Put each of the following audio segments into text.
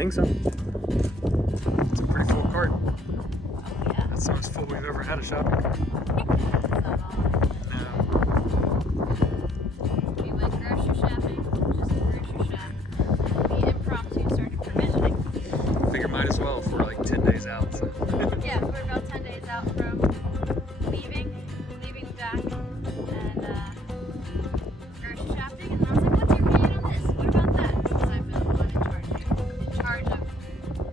think so. It's a pretty full cart. Oh, yeah. That's the most full we've ever had a shopping cart. That's not all. No. We went grocery shopping, just a grocery shop. We impromptu started provisioning. Figure might as well if we're like 10 days out. So. Yeah, we're about 10 days out from leaving back, and grocery shopping. And I was like, what's your opinion on this? What about that? Because I've been the one in charge of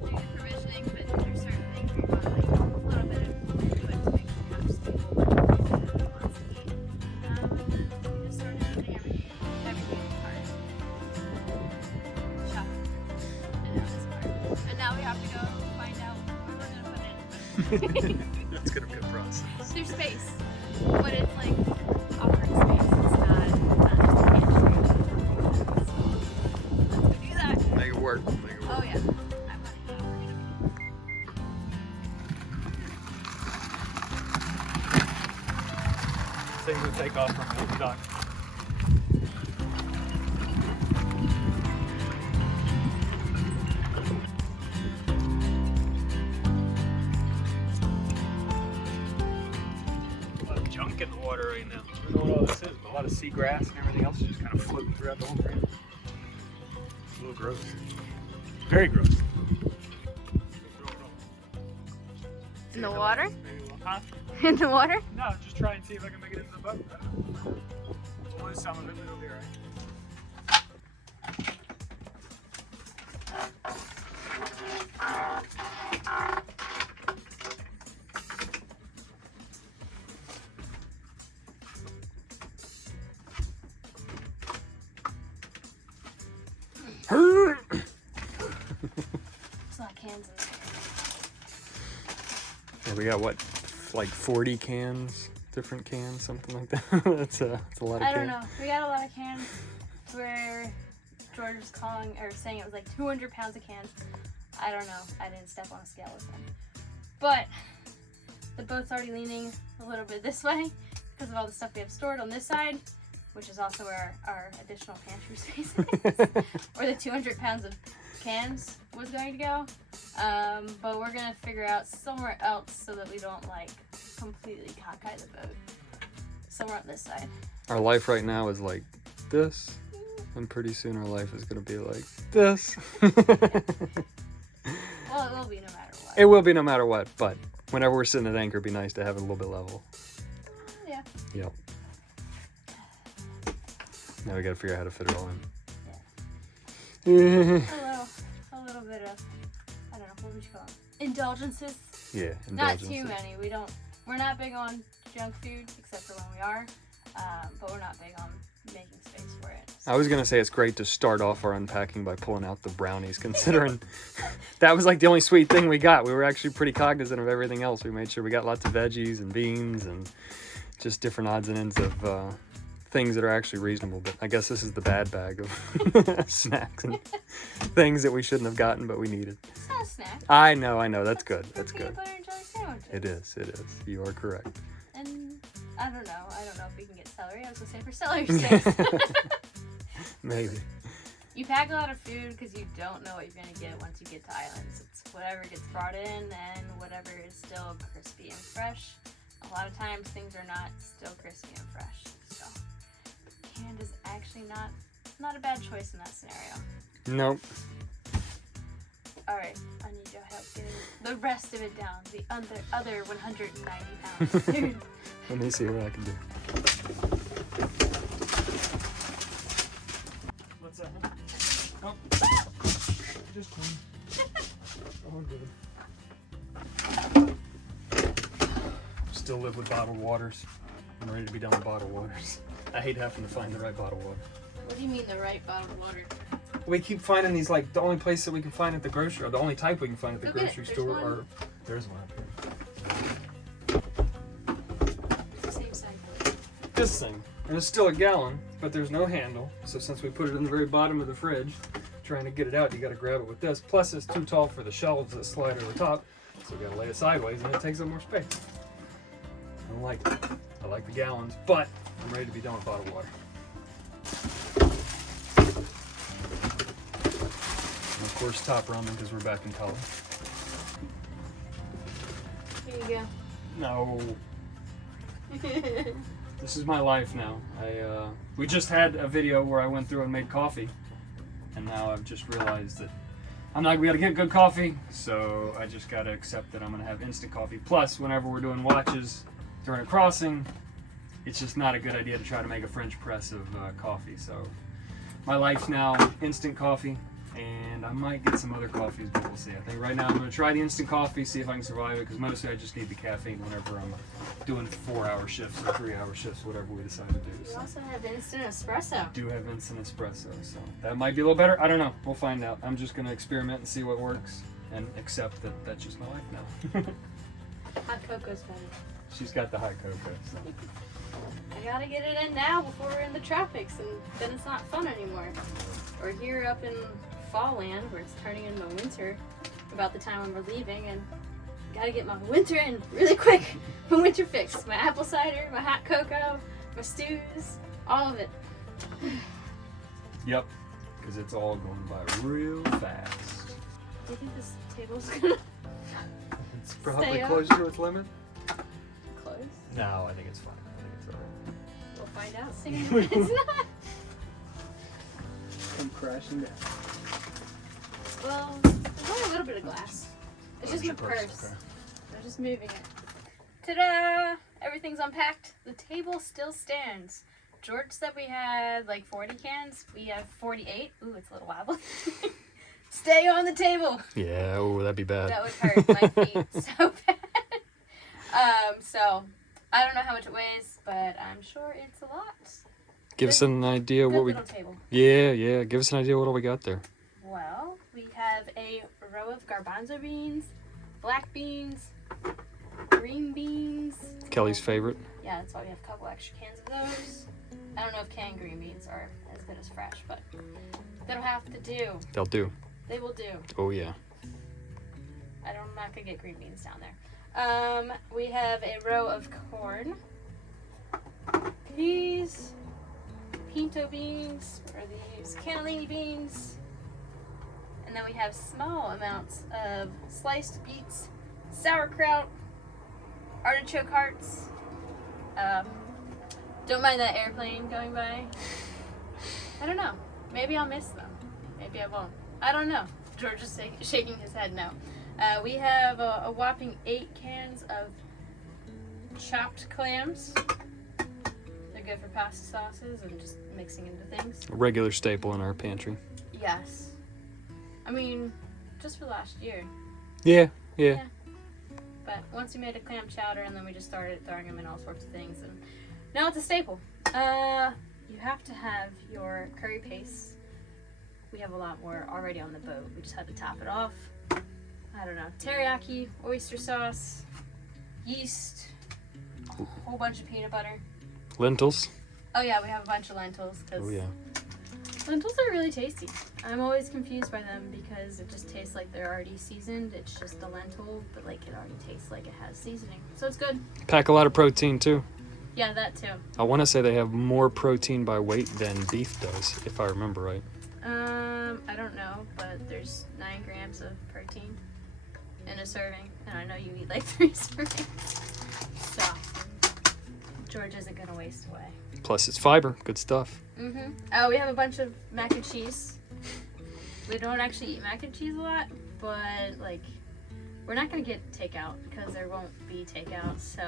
doing the provisioning, but there's certain things where you want to like a little bit of input to make sure you're not just stable with what wants to eat. And then we just started putting everything in the cart. Shopping. And now this part. And now we have to go find out where we're going to put it. It's gonna be a process. There's space, but it's like awkward space. It's not just a pantry. So let's go do that. Make it work. Make it work. Oh yeah. I'm Things will take off from the dock. A lot of junk in the water right now. I don't know what all this is, but a lot of seagrass and everything else is just kind of floating throughout the whole thing. It's a little gross. Very gross. In the water? Maybe a little, huh? In the water? No, just try and see if I can make it into the boat. I don't know. We'll lose some of it, but it'll be alright. It's not cans in there. Yeah, we got what, like 40 cans, different cans, something like that. That's a lot of cans. I don't know. We got a lot of cans where George was saying it was like 200 pounds of cans. I don't know. I didn't step on a scale with him. But the boat's already leaning a little bit this way because of all the stuff we have stored on this side, which is also where our additional pantry space is, where the 200 pounds of cans was going to go. But we're going to figure out somewhere else so that we don't like completely cockeye the boat. Somewhere on this side. Our life right now is like this, and pretty soon our life is going to be like this. Well, it will be no matter what. It will be no matter what, but whenever we're sitting at anchor, it'd be nice to have it a little bit level. Yeah. Yep. Now we got to figure out how to fit it all in. A little bit of, I don't know, what would you call them? Indulgences. Yeah, Not indulgences. too many. We're not big on junk food, except for when we are. But we're not big on making space for it. So. I was going to say it's great to start off our unpacking by pulling out the brownies, considering that was like the only sweet thing we got. We were actually pretty cognizant of everything else. We made sure we got lots of veggies and beans and just different odds and ends of things that are actually reasonable. But I guess this is the bad bag of snacks and things that we shouldn't have gotten, but we needed. It's not a snack. I know. That's good. That's Peanut good. butter and jelly sandwiches. It is. You are correct. And I don't know if we can get celery. I was gonna say for celery sticks. Maybe. You pack a lot of food because you don't know what you're gonna get once you get to islands. It's whatever gets brought in and whatever is still crispy and fresh. A lot of times things are not still crispy and fresh. So canned is actually not a bad choice in that scenario. Nope. Alright, I need your help getting the rest of it down. The other 190 pounds, dude. Let me see what I can do. What's that? Oh. Just clean. All good. Still live with bottled waters. I'm ready to be done with bottled waters. I hate having to find the right bottled water. What do you mean the right bottled water? We keep finding these, like, the only place that we can find at the grocery, or the only type we can find at the Go get it. grocery There's store one. are... There's one up here. Same size. This thing. And it's still a gallon, but there's no handle. So since we put it in the very bottom of the fridge, trying to get it out, you gotta grab it with this. Plus it's too tall for the shelves that slide over the top, so we gotta lay it sideways and it takes up more space. I don't like it. I like the gallons, but I'm ready to be done with bottled water. Of course, top ramen because we're back in college. Here you go. No. This is my life now. We just had a video where I went through and made coffee, and now I've just realized that we gotta get good coffee, so I just gotta accept that I'm gonna have instant coffee. Plus, whenever we're doing watches during a crossing, it's just not a good idea to try to make a French press of coffee. So my life's now instant coffee, and I might get some other coffees, but we'll see. I think right now I'm gonna try the instant coffee, see if I can survive it, because mostly I just need the caffeine whenever I'm doing 4-hour shifts or 3-hour shifts, whatever we decide to do. You So. also have instant espresso. Do have instant espresso, so that might be a little better. I don't know. We'll find out. I'm just gonna experiment and see what works, and accept that that's just my life now. Hot cocoa's better. She's got the hot cocoa. So. I gotta get it in now before we're in the tropics, and then it's not fun anymore. We're here up in fall land where it's turning into winter about the time when we're leaving, and gotta get my winter in really quick. My winter fix. My apple cider, my hot cocoa, my stews, all of it. Yep, because it's all going by real fast. Do you think this table's gonna It's Stay probably up. close to its limit. close? No, I think it's fine. I think it's alright. We'll find out soon. It's not. Come crashing down. Well, there's only a little bit of glass. It's just my Your purse. Okay. I'm just moving it. Ta-da! Everything's unpacked. The table still stands. George said we had like 40 cans. We have 48. Ooh, it's a little wobbly. Stay on the table. Yeah, oh, that'd be bad. That would hurt my feet so bad. So I don't know how much it weighs, but I'm sure it's a lot. Give us an idea Good what we. little table. Yeah. Give us an idea what all we got there. Well, we have a row of garbanzo beans, black beans, green beans. Kelly's favorite. Yeah, that's why we have a couple extra cans of those. I don't know if canned green beans are as good as fresh, but that'll have to do. They'll do. They will do. Oh yeah. I'm not gonna get green beans down there. We have a row of corn, peas, pinto beans, or these cannellini beans, and then we have small amounts of sliced beets, sauerkraut, artichoke hearts. Don't mind that airplane going by. I don't know. Maybe I'll miss them. Maybe I won't. I don't know. George is shaking his head no. We have a whopping 8 cans of chopped clams. They're good for pasta sauces and just mixing into things. A regular staple in our pantry. Yes. I mean, just for last year. Yeah. But once we made a clam chowder and then we just started throwing them in all sorts of things, and now it's a staple. You have to have your curry paste. We have a lot more already on the boat. We just had to top it off. I don't know. Teriyaki, oyster sauce, yeast, a whole bunch of peanut butter. Lentils. Oh yeah, we have a bunch of lentils. Oh yeah. Lentils are really tasty. I'm always confused by them because it just tastes like they're already seasoned. It's just a lentil, but like it already tastes like it has seasoning. So it's good. Pack a lot of protein too. Yeah, that too. I want to say they have more protein by weight than beef does, if I remember right. I don't know, but there's 9 grams of protein in a serving, and I know you eat like 3 servings. So George isn't gonna waste away. Plus it's fiber, good stuff. Oh, we have a bunch of mac and cheese. We don't actually eat mac and cheese a lot, but like we're not gonna get takeout because there won't be takeout. So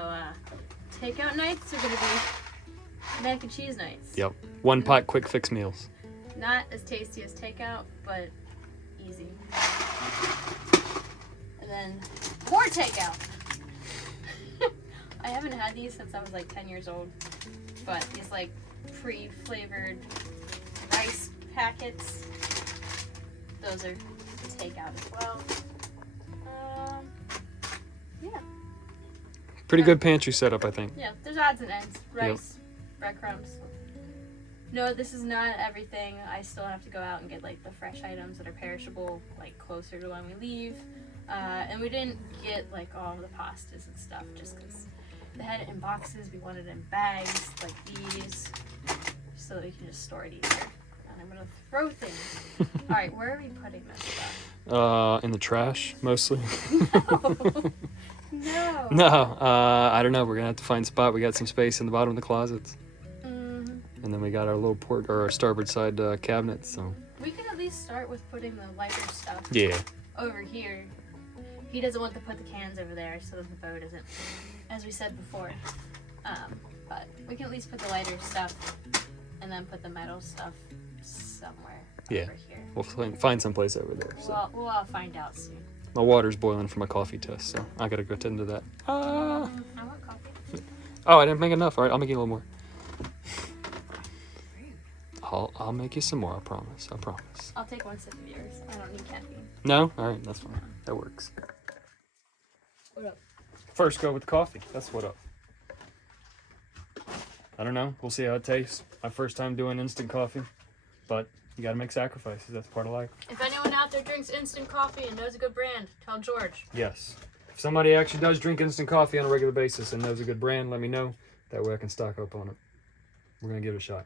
takeout nights are gonna be mac and cheese nights. Yep. One pot quick fix meals. Not as tasty as takeout, but easy. And then more takeout. I haven't had these since I was like 10 years old, but these like pre-flavored rice packets, those are takeout as well. Yeah. Pretty good pantry setup, I think. Yeah, there's odds and ends. Rice, breadcrumbs. No, this is not everything. I still have to go out and get like the fresh items that are perishable, like closer to when we leave. And we didn't get like all the pastas and stuff just because they had it in boxes. We wanted it in bags like these so that we can just store it easier. I'm gonna throw things. All right, where are we putting this stuff? In the trash, mostly. No. No, I don't know. We're gonna have to find a spot. We got some space in the bottom of the closets. Mm-hmm. And then we got our little port or our starboard side cabinet, so. We could at least start with putting the lighter stuff Yeah. over here. He doesn't want to put the cans over there so that the boat isn't, as we said before. But we can at least put the lighter stuff and then put the metal stuff somewhere over here. We'll find some place over there. So. We'll all find out soon. My water's boiling for my coffee test, so I gotta go tend to that. I want coffee. Oh, I didn't make enough. All right, I'll make you a little more. I'll make you some more. I promise. I promise. I'll take one sip of yours. I don't need caffeine. No? All right, that's fine. That works. What up? First, go with coffee. That's what up. I don't know. We'll see how it tastes. My first time doing instant coffee, but you gotta make sacrifices. That's part of life. If anyone out there drinks instant coffee and knows a good brand, tell George. Yes. If somebody actually does drink instant coffee on a regular basis and knows a good brand, let me know. That way I can stock up on it. We're gonna give it a shot.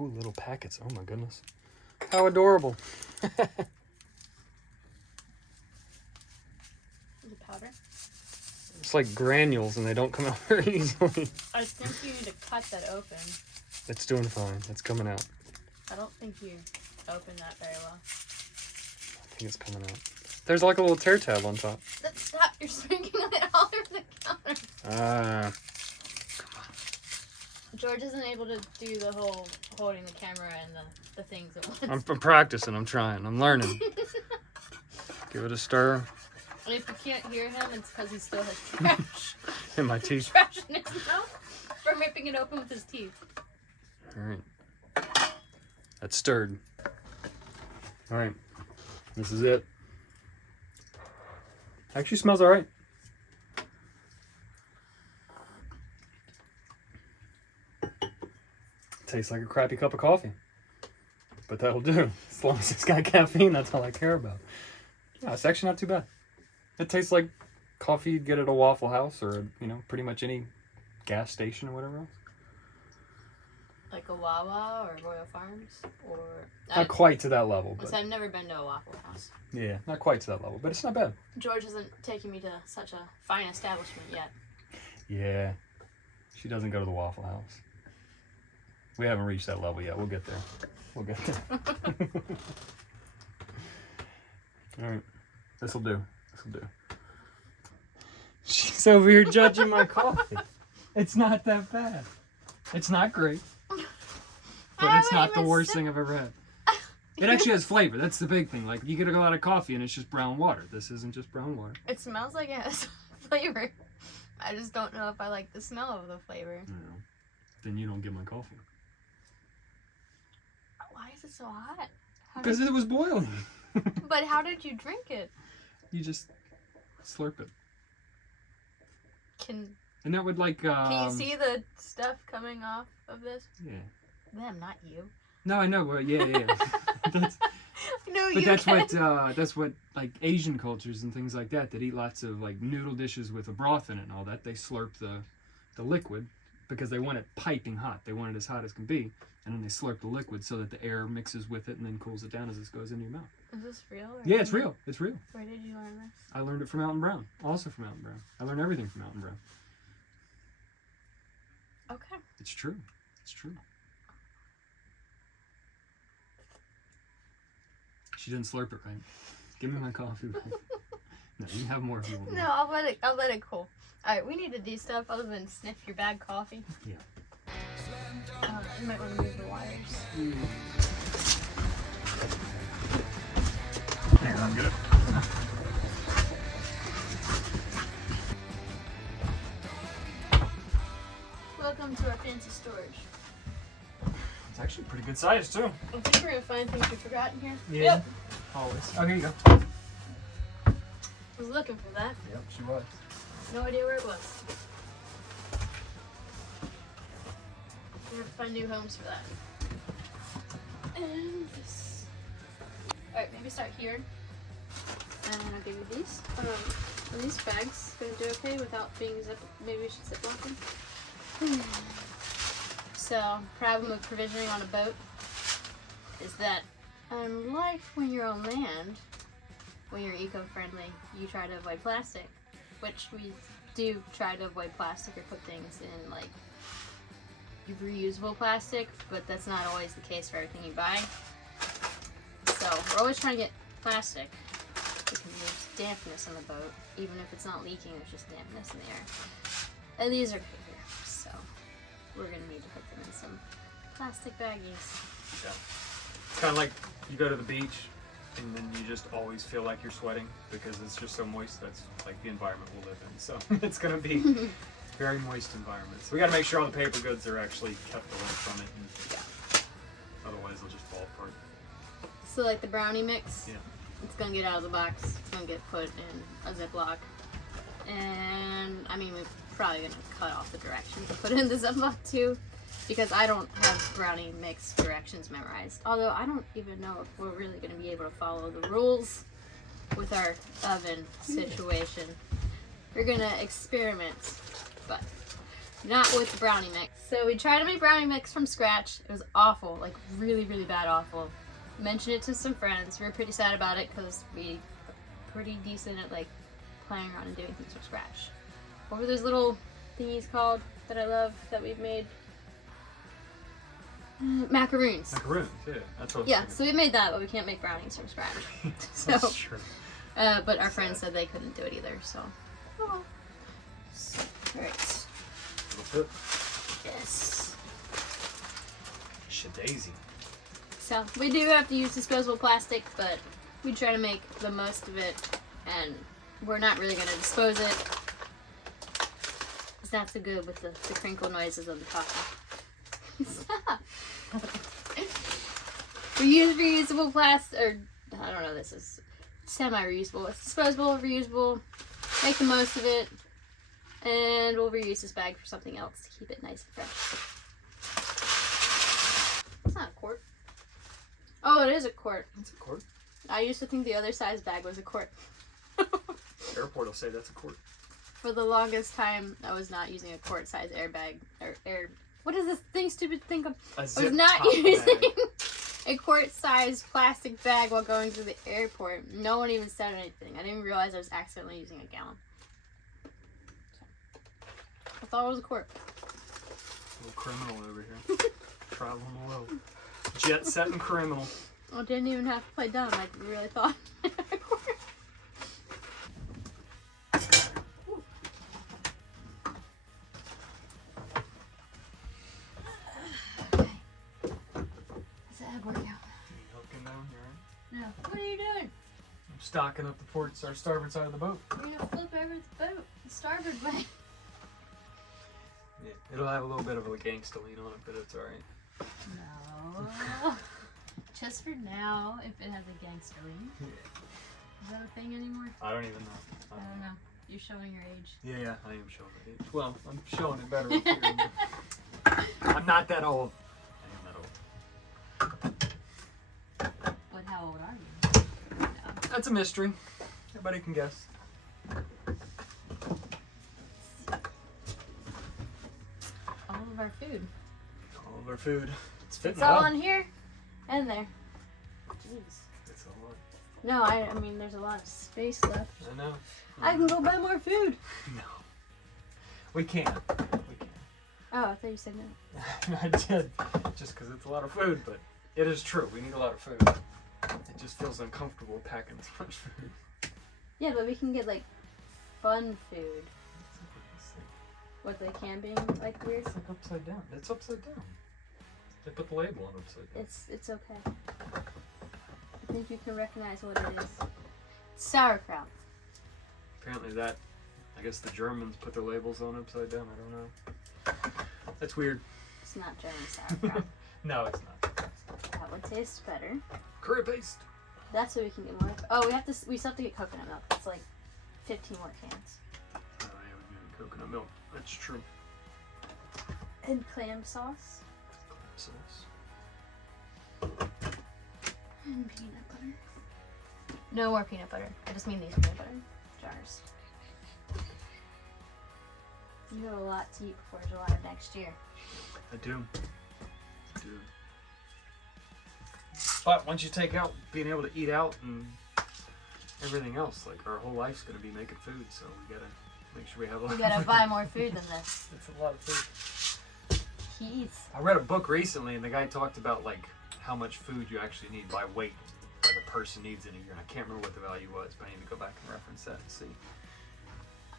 Ooh, little packets. Oh my goodness. How adorable. Is it powder? It's like granules and they don't come out very easily. I think you need to cut that open. It's doing fine. It's coming out. I don't think you opened that very well. I think it's coming out. There's like a little tear tab on top. Stop, you're sprinkling it all over the counter. Ah. George isn't able to do the whole holding the camera and the things at once. I'm practicing. I'm trying. I'm learning. Give it a stir. And if you can't hear him, it's because he still has trash. In my teeth. Trash in his mouth from ripping it open with his teeth. All right. That's stirred. All right. This is it. Actually smells all right. Tastes like a crappy cup of coffee. But that'll do. As long as it's got caffeine, that's all I care about. Yeah, it's actually not too bad. It tastes like coffee you'd get at a Waffle House or, you know, pretty much any gas station or whatever else. Like a Wawa or Royal Farms? Or Not quite to that level. But I've never been to a Waffle House. yeah, not quite to that level, but it's not bad. George hasn't taken me to such a fine establishment yet. Yeah. She doesn't go to the Waffle House. We haven't reached that level yet. We'll get there. We'll get there. All right. This'll do. This'll do. She's over here judging my coffee. It's not that bad. It's not great. But it's not the worst thing I've ever had. It actually has flavor. That's the big thing. Like, you get a lot of coffee and it's just brown water. This isn't just brown water. It smells like it has flavor. I just don't know if I like the smell of the flavor. No. Then you don't get my coffee. Why is it so hot? Because it was boiling. But how did you drink it? You just slurp it. Can And that would like... you see the stuff coming off of this? Yeah. Them, not you. No, I know, but yeah. That's, No, but you that's can't. that's what like Asian cultures and things like that eat lots of like noodle dishes with a broth in it and all that. They slurp the liquid because they want it piping hot. They want it as hot as can be, and then they slurp the liquid so that the air mixes with it and then cools it down as it goes into your mouth. Is this real? Yeah, it's real. It's real. Where did you learn this? I learned it from Alton Brown. Also from Alton Brown. I learned everything from Alton Brown. Okay. It's true. It's true. She didn't slurp it right. Give me my coffee back. No, you can have more if you want. No, I'll let it cool. Alright, we need to do stuff other than sniff your bad coffee. Yeah. You might want to move the wires. Hang on, get it. Welcome to our fancy storage. It's actually pretty good size too. I think we're gonna find things we forgot in here. Yeah. Yep. Always. Oh, here you go. I was looking for that. Yep, she was. No idea where it was. We have to find new homes for that. And this. Alright, maybe start here. And I'll give you these. Are these bags gonna do okay without being maybe we should zip lock them? So, problem with provisioning on a boat is that unlike when you're on land, when you're eco-friendly, you try to avoid plastic, which we do try to avoid plastic or put things in like reusable plastic, but that's not always the case for everything you buy. So we're always trying to get plastic because there's dampness on the boat. Even if it's not leaking, there's just dampness in the air. And these are bigger, so we're gonna need to put them in some plastic baggies. Yeah. It's kind of like you go to the beach and then you just always feel like you're sweating because it's just so moist. That's like the environment we'll live in. So it's gonna be very moist environment. So we gotta make sure all the paper goods are actually kept away from it. And otherwise they'll just fall apart. So like the brownie mix, Yeah. it's gonna get out of the box. It's gonna get put in a Ziploc. And I mean, we're probably gonna cut off the directions to put in the Ziploc too, because I don't have brownie mix directions memorized. Although I don't even know if we're really gonna be able to follow the rules with our oven situation. We're gonna experiment, but not with the brownie mix. So we tried to make brownie mix from scratch. It was awful, like really, really bad awful. Mentioned it to some friends. We were pretty sad about it because we are pretty decent at like playing around and doing things from scratch. What were those little thingies called that I love that we've made? Macaroons. Macaroons, yeah. That's what. Yeah, so we made that, but we can't make brownies from scratch. That's true. But our friends said they couldn't do it either, so. Oh. So, alright. Little tip. Yes. Shadaisy. So, we do have to use disposable plastic, but we try to make the most of it, and we're not really going to dispose it. It's not so good with the crinkle noises of the coffee. Stop! We use reusable plastic, or I don't know, this is semi-reusable. It's disposable, reusable, make the most of it, and we'll reuse this bag for something else to keep it nice and fresh. It's not a quart. Oh, it is a quart. That's a quart. I used to think the other size bag was a quart. Airport will say that's a quart. For the longest time, I was not using a quart size airbag or air. What is this thing stupid thing? I was not using a quart size plastic bag while going through the airport. No one even said anything. I didn't realize I was accidentally using a gallon. I thought it was a quart. Little criminal over here. Traveling the world. Jet setting criminal. I didn't even have to play dumb. I really thought. No. What are you doing? I'm stocking up the ports, our starboard side of the boat. We're gonna flip over the boat, the starboard way. Yeah, it'll have a little bit of a gangsta lean on it, but it's alright. No. Just for now, if it has a gangster lean. Yeah. Is that a thing anymore? I don't even know. I don't know. You're showing your age. Yeah, I am showing it. Well, I'm showing it better. With you. I'm not that old. I am that old. But how old are you? No. That's a mystery. Everybody can guess. All of our food. All of our food. It's fitting It's all well. in here and there. Jeez. It's a lot. No, I mean, there's a lot of space left. I know. I can go buy more food. No. We can't. We can't. Oh, I thought you said no. I did. Just because it's a lot of food, but it is true. We need a lot of food. It just feels uncomfortable packing this much food. Yeah, but we can get like fun food. What, like camping, like weird? It's like upside down. It's upside down. They put the label on upside down. It's okay. I think you can recognize what it is. It's sauerkraut. Apparently that, I guess the Germans put their labels on upside down. I don't know. That's weird. It's not German sauerkraut. No, it's not. That would taste better. Curry paste. That's what we can get more of. Oh, we still have to get coconut milk. It's like 15 more cans. Oh yeah, we need coconut milk. That's true. And clam sauce. Clam sauce. And peanut butter. No more peanut butter. I just mean these peanut butter jars. You have a lot to eat before July of next year. I do. But once you take out being able to eat out and everything else, like our whole life's gonna be making food, so we gotta make sure we have a lot. We gotta buy more food than this. It's a lot of food. He eats. I read a book recently, and the guy talked about like how much food you actually need by weight, like a person needs in a year. And I can't remember what the value was, but I need to go back and reference that and see.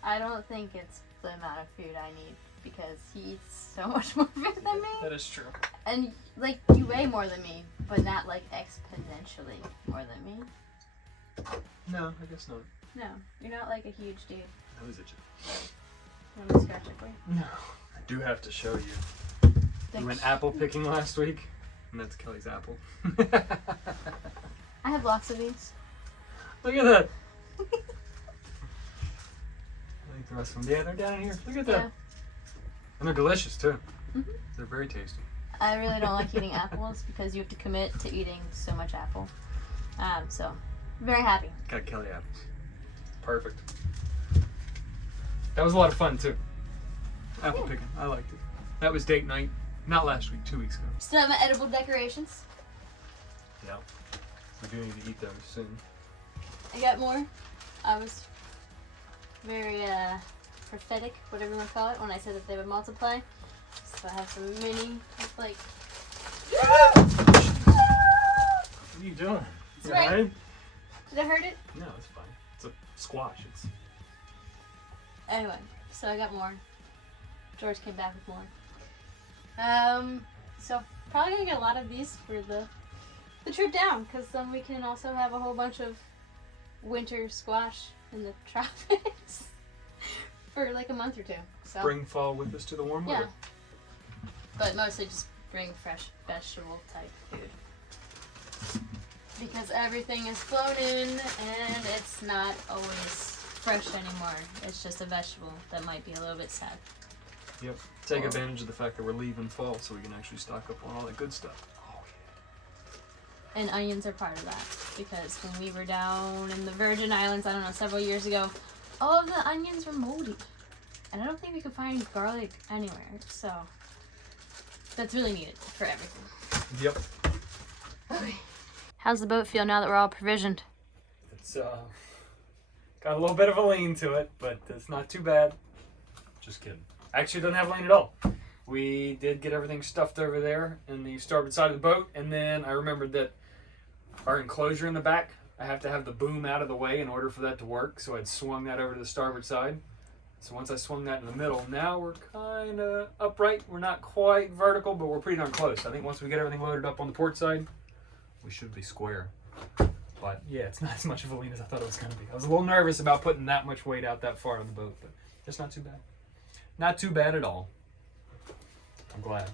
I don't think it's the amount of food I need because he eats so much more food than me. That is true. And like you weigh more than me, but not like exponentially more than me. No, I guess not. No, you're not like a huge dude. How is it? You want me to scratch it for you? No. I do have to show you. We went apple picking last week, and that's Kelly's apple. I have lots of these. Look at that. I think the rest of them. Yeah, they're down here. Look at that. Yeah. And they're delicious too. Mm-hmm. They're very tasty. I really don't like eating apples because you have to commit to eating so much apple. So, very happy. Got Kelly apples. Perfect. That was a lot of fun too. Apple picking. I liked it. That was date night. Not last week, 2 weeks ago. Still have my edible decorations. Yeah. We do need to eat those soon. I got more. I was very prophetic, whatever you want to call it, when I said that they would multiply. So I have some mini, like. What are you doing? It's right. Did I hurt it? No, it's fine. It's a squash. It's. Anyway, so I got more. George came back with more. So probably gonna get a lot of these for the trip down, because then we can also have a whole bunch of winter squash in the tropics for like a month or two. So Bring fall with us to the warm weather. yeah, but mostly just bring fresh vegetable type food because everything is flown in and it's not always fresh anymore. It's just a vegetable that might be a little bit sad. Yep. Take advantage of the fact that we're leaving fall so we can actually stock up on all that good stuff. And onions are part of that because when we were down in the Virgin Islands, I don't know, several years ago, all of the onions were moldy. And I don't think we could find garlic anywhere. So that's really needed for everything. Yep. Okay. How's the boat feel now that we're all provisioned? It's got a little bit of a lean to it, but it's not too bad. Just kidding. Actually, it doesn't have lean at all. We did get everything stuffed over there in the starboard side of the boat, and then I remembered that our enclosure in the back, I have to have the boom out of the way in order for that to work, so I'd swung that over to the starboard side. So once I swung that in the middle, now we're kind of upright. We're not quite vertical, but we're pretty darn close. I think once we get everything loaded up on the port side, we should be square. But yeah, it's not as much of a lean as I thought it was going to be. I was a little nervous about putting that much weight out that far on the boat, but it's not too bad. Not too bad at all. I'm glad.